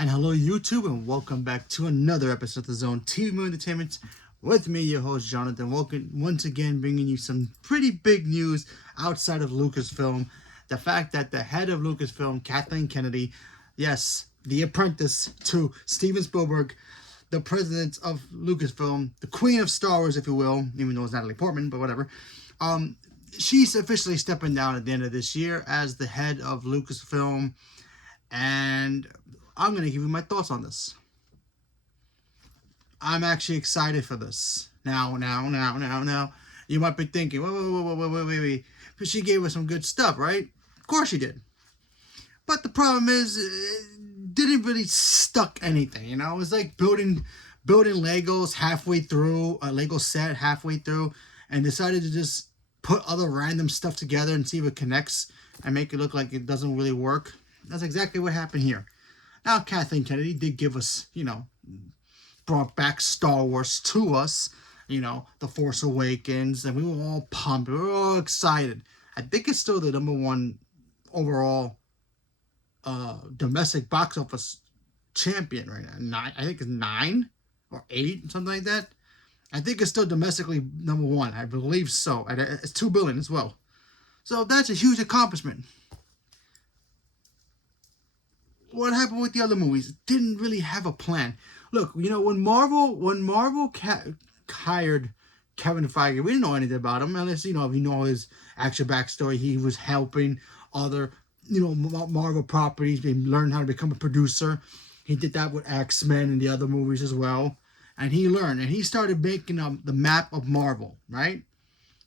And hello YouTube, and welcome back to another episode of the Zone TV Movie Entertainment with me, your host Jonathan. Welcome once again, bringing you some pretty big news outside of Lucasfilm. The fact that the head of Lucasfilm, Kathleen Kennedy, yes, the apprentice to Steven Spielberg, the president of Lucasfilm, the queen of Star Wars, if you will, even though it's Natalie Portman, but whatever. She's officially stepping down at the end of this year as the head of Lucasfilm, and I'm going to give you my thoughts on this. I'm actually excited for this. Now. You might be thinking, wait. But she gave us some good stuff, right? Of course she did. But the problem is, it didn't really stuck anything, you know? It was like building Legos halfway through, a Lego set halfway through, and decided to just put other random stuff together and see if it connects and make it look like it doesn't really work. That's exactly what happened here. Now, Kathleen Kennedy did give us, brought back Star Wars to us, The Force Awakens, and we were all pumped. We were all excited. I think it's still the #1 overall domestic box office champion right now. I think it's 9 or 8, something like that. I think it's still domestically #1. I believe so. It's $2 billion as well. So that's a huge accomplishment. What happened with the other movies? Didn't really have a plan. Look, when Marvel hired Kevin Feige, we didn't know anything about him unless if you know his actual backstory. He was helping other Marvel properties. He learned how to become a producer. He did that with X-Men and the other movies as well. And he learned, and he started making the map of Marvel, right?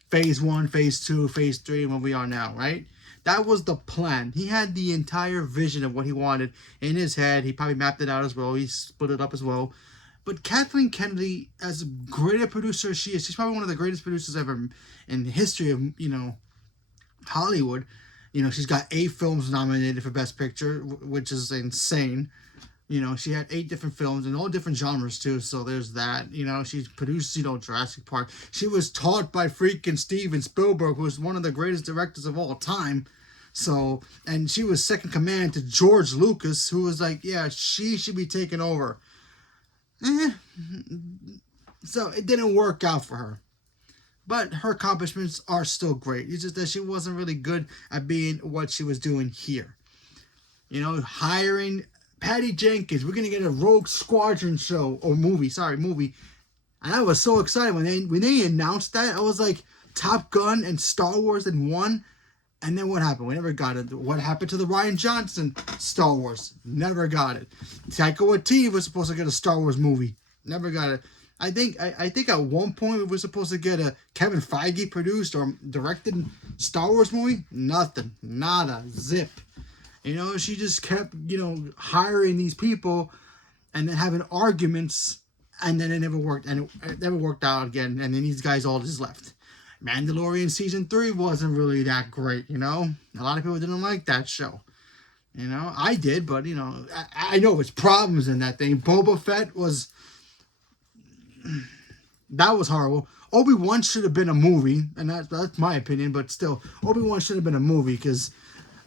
Phase 1, Phase 2, Phase 3, and where we are now, right? That was the plan. He had the entire vision of what he wanted in his head. He probably mapped it out as well. He split it up as well. But Kathleen Kennedy, as great a producer as she is, she's probably one of the greatest producers ever in the history of, Hollywood. She's got 8 films nominated for Best Picture, which is insane. She had 8 different films and all different genres too. So there's that. She's produced, Jurassic Park. She was taught by freaking Steven Spielberg, who is one of the greatest directors of all time. So, and she was second command to George Lucas, who was like, yeah, she should be taking over. So it didn't work out for her. But her accomplishments are still great. It's just that she wasn't really good at being what she was doing here. Hiring Patty Jenkins. We're going to get a Rogue Squadron show, or movie. And I was so excited when they announced that. I was like, Top Gun and Star Wars in one. And then what happened? We never got it. What happened to the Rian Johnson Star Wars? Never got it. Taika Waititi was supposed to get a Star Wars movie. Never got it. I think at one point we were supposed to get a Kevin Feige produced or directed Star Wars movie. Nothing. Nada. Zip. She just kept, hiring these people and then having arguments, and then it never worked, and it never worked out again, and then these guys all just left. Mandalorian Season 3 wasn't really that great, A lot of people didn't like that show. I did, but, I know its problems in that thing. Boba Fett was... That was horrible. Obi-Wan should have been a movie, and that's my opinion, but still, Obi-Wan should have been a movie, because...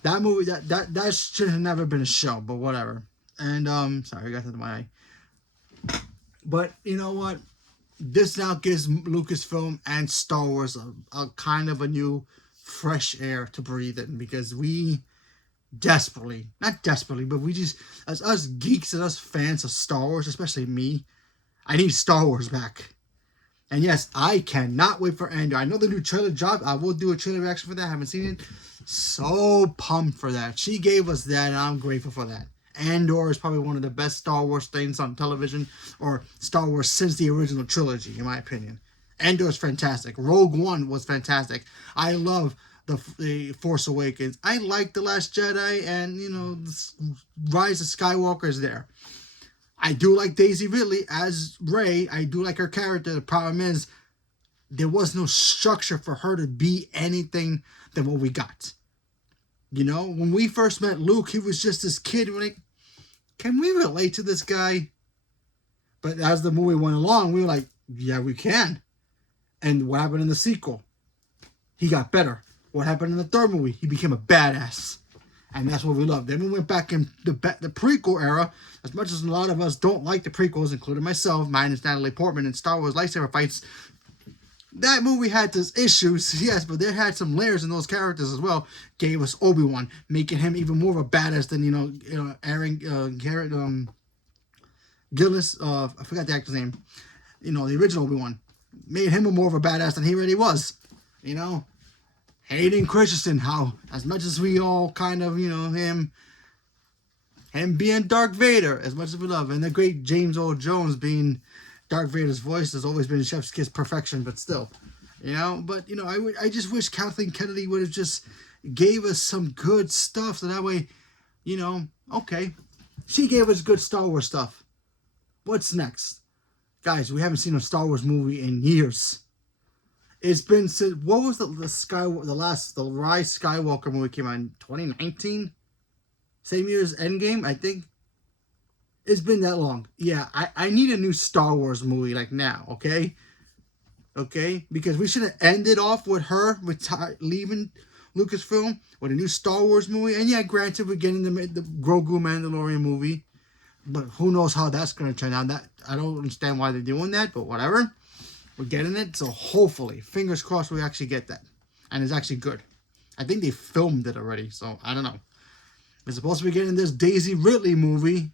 That movie, that should have never been a show, but whatever. And, sorry, I got that in my eye. But, you know what? This now gives Lucasfilm and Star Wars a kind of a new, fresh air to breathe in. Because we desperately, not desperately, but we just, as us geeks and us fans of Star Wars, especially me, I need Star Wars back. And yes, I cannot wait for Andor. I know the new trailer dropped. I will do a trailer reaction for that. I haven't seen it. So pumped for that. She gave us that, and I'm grateful for that. Andor is probably one of the best Star Wars things on television, or Star Wars since the original trilogy, in my opinion. Andor is fantastic. Rogue One was fantastic. I love the Force Awakens. I like The Last Jedi, and, Rise of Skywalker is there. I do like Daisy Ridley as Rey. I do like her character. The problem is, there was no structure for her to be anything than what we got. When we first met Luke, he was just this kid. We're like, can we relate to this guy? But as the movie went along, we were like, yeah, we can. And what happened in the sequel? He got better. What happened in the third movie? He became a badass. And that's what we love. Then we went back in the prequel era. As much as a lot of us don't like the prequels, including myself, minus Natalie Portman and Star Wars lightsaber fights, that movie had its issues, yes, but there had some layers in those characters as well. Gave us Obi-Wan, making him even more of a badass than Aaron Garrett Gillis. I forgot the actor's name. The original Obi-Wan made him more of a badass than he really was. Hayden Christensen, how as much as we all kind of him being Darth Vader, as much as we love, and the great James Earl Jones being Darth Vader's voice has always been chef's kiss perfection, but still, I just wish Kathleen Kennedy would have just gave us some good stuff, so that way, okay, she gave us good Star Wars stuff. What's next, guys? We haven't seen a Star Wars movie in years. It's been since, what was the Rise Skywalker movie came out in 2019, same year as Endgame, I think. It's been that long. Yeah, I need a new Star Wars movie like now, okay? Okay? Because we should have ended off with her leaving Lucasfilm with a new Star Wars movie. And yeah, granted, we're getting the Grogu Mandalorian movie. But who knows how that's going to turn out. I don't understand why they're doing that, but whatever. We're getting it. So hopefully, fingers crossed, we actually get that. And it's actually good. I think they filmed it already, so I don't know. We're supposed to be getting this Daisy Ridley movie.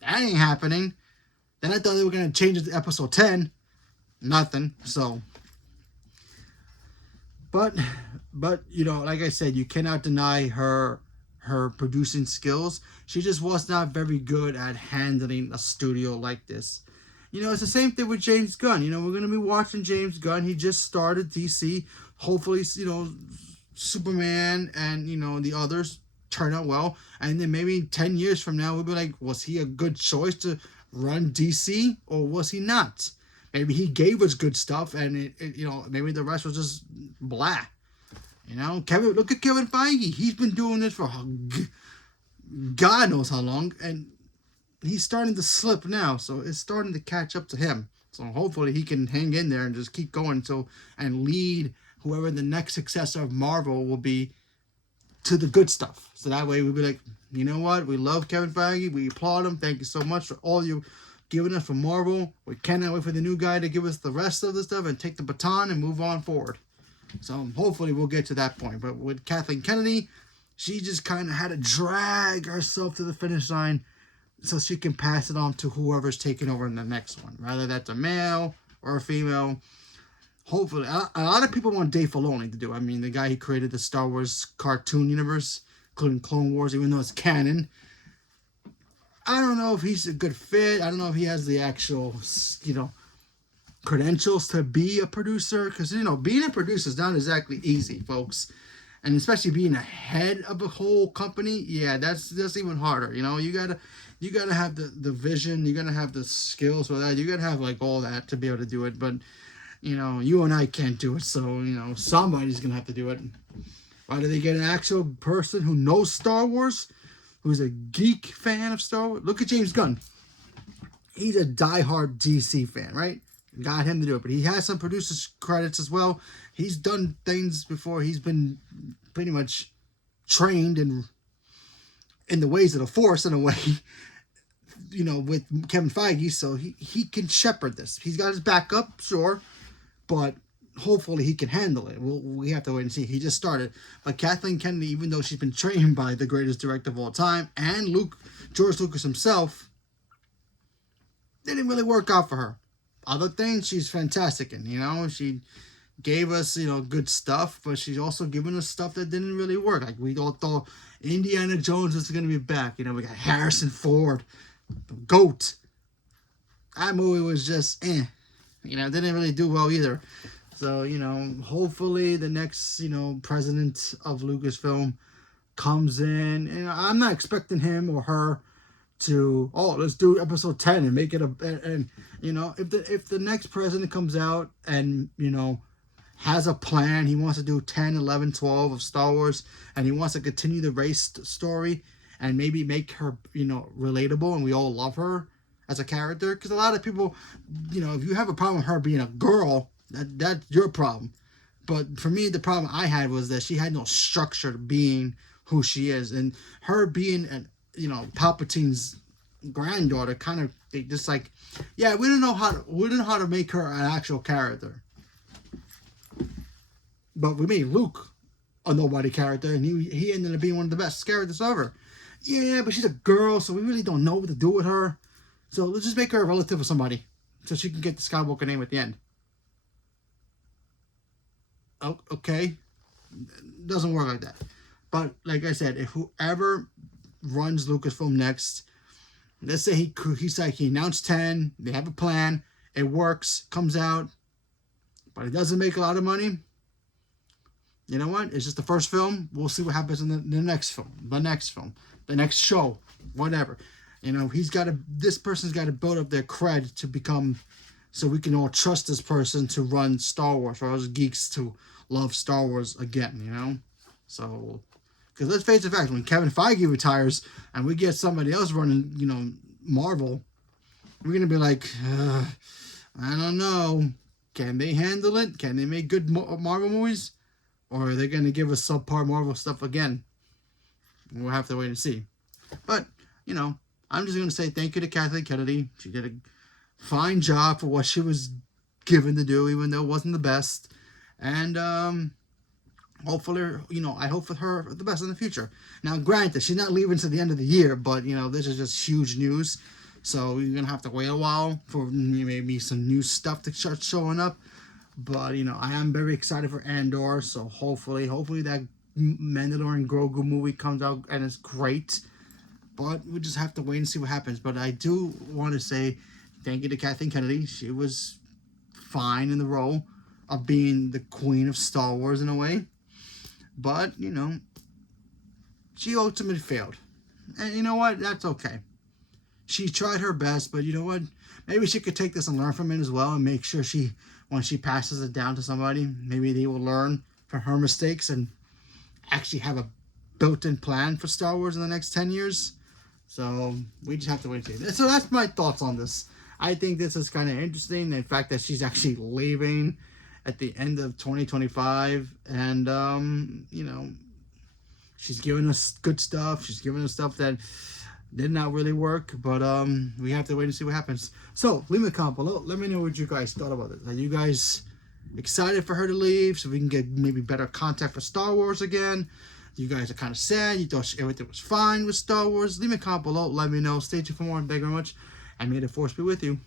That ain't happening. Then I thought they were going to change it to episode 10. Nothing. So. But, like I said, you cannot deny her producing skills. She just was not very good at handling a studio like this. It's the same thing with James Gunn. We're going to be watching James Gunn. He just started DC. Hopefully, Superman and, the others turn out well, and then maybe 10 years from now we'll be like, was he a good choice to run DC or was he not? Maybe he gave us good stuff and maybe the rest was just blah. Look at Kevin Feige. He's been doing this for God knows how long, and he's starting to slip now, so it's starting to catch up to him. So hopefully he can hang in there and just keep going and lead whoever the next successor of Marvel will be to the good stuff. So that way we'll be like, you know what? We love Kevin Feige. We applaud him. Thank you so much for all you giving us for Marvel. We cannot wait for the new guy to give us the rest of the stuff and take the baton and move on forward. So hopefully we'll get to that point. But with Kathleen Kennedy, she just kind of had to drag herself to the finish line so she can pass it on to whoever's taking over in the next one. Whether that's a male or a female. Hopefully, a lot of people want Dave Filoni to do it. I mean, the guy who created the Star Wars cartoon universe, including Clone Wars, even though it's canon. I don't know if he's a good fit. I don't know if he has the actual, credentials to be a producer. Because, being a producer is not exactly easy, folks. And especially being a head of a whole company, yeah, that's even harder. You gotta have the vision. You gotta have the skills for that. You gotta have all that to be able to do it. But you and I can't do it, so, somebody's going to have to do it. Why do they get an actual person who knows Star Wars, who's a geek fan of Star Wars? Look at James Gunn. He's a diehard DC fan, right? Got him to do it, but he has some producer's credits as well. He's done things before. He's been pretty much trained in the ways of the Force, in a way, with Kevin Feige, so he can shepherd this. He's got his backup, sure, but hopefully he can handle it. We have to wait and see. He just started. But Kathleen Kennedy, even though she's been trained by the greatest director of all time and George Lucas himself, didn't really work out for her. Other things she's fantastic in, she gave us, good stuff, but she's also given us stuff that didn't really work. Like, we all thought Indiana Jones was going to be back. We got Harrison Ford, the GOAT. That movie was just, didn't really do well either. So, hopefully the next, president of Lucasfilm comes in. And I'm not expecting him or her to, let's do episode 10 and make it if the next president comes out and, has a plan, he wants to do 10, 11, 12 of Star Wars, and he wants to continue the race story and maybe make her, relatable and we all love her as a character. Because a lot of people, if you have a problem with her being a girl, that's your problem. But for me, the problem I had was that she had no structure to being who she is, and her being Palpatine's granddaughter, kind of just like, yeah, we don't know how to make her an actual character, but we made Luke a nobody character, and he ended up being one of the best characters ever. Yeah, but she's a girl, so we really don't know what to do with her. So let's just make her a relative of somebody, so she can get the Skywalker name at the end. Oh, okay, doesn't work like that. But like I said, if whoever runs Lucasfilm next, let's say he announced 10, they have a plan, it works, comes out, but it doesn't make a lot of money. You know what? It's just the first film. We'll see what happens in the next film, the next show, whatever. This person's got to build up their cred to become, so we can all trust this person to run Star Wars, for us geeks to love Star Wars again, So, because let's face the fact, when Kevin Feige retires and we get somebody else running, Marvel, we're going to be like, I don't know. Can they handle it? Can they make good Marvel movies? Or are they going to give us subpar Marvel stuff again? We'll have to wait and see. But, I'm just going to say thank you to Kathleen Kennedy. She did a fine job for what she was given to do, even though it wasn't the best. And hopefully, I hope for her the best in the future. Now, granted, she's not leaving to the end of the year, but, this is just huge news. So you're going to have to wait a while for maybe some new stuff to start showing up. But, I am very excited for Andor, so hopefully that Mandalorian Grogu movie comes out and it's great. But we just have to wait and see what happens. But I do want to say thank you to Kathleen Kennedy. She was fine in the role of being the queen of Star Wars in a way. But, she ultimately failed. And you know what? That's okay. She tried her best, but you know what? Maybe she could take this and learn from it as well and make sure when she passes it down to somebody, maybe they will learn from her mistakes and actually have a built-in plan for Star Wars in the next 10 years. So we just have to wait and see. So that's my thoughts on this. I think this is kind of interesting. The fact that she's actually leaving at the end of 2025. And, she's giving us good stuff. She's giving us stuff that did not really work, but we have to wait and see what happens. So leave me a comment below. Let me know what you guys thought about it. Are you guys excited for her to leave so we can get maybe better contact for Star Wars again? You guys are kind of sad. You thought everything was fine with Star Wars. Leave me a comment below. Let me know. Stay tuned for more. Thank you very much. And may the Force be with you.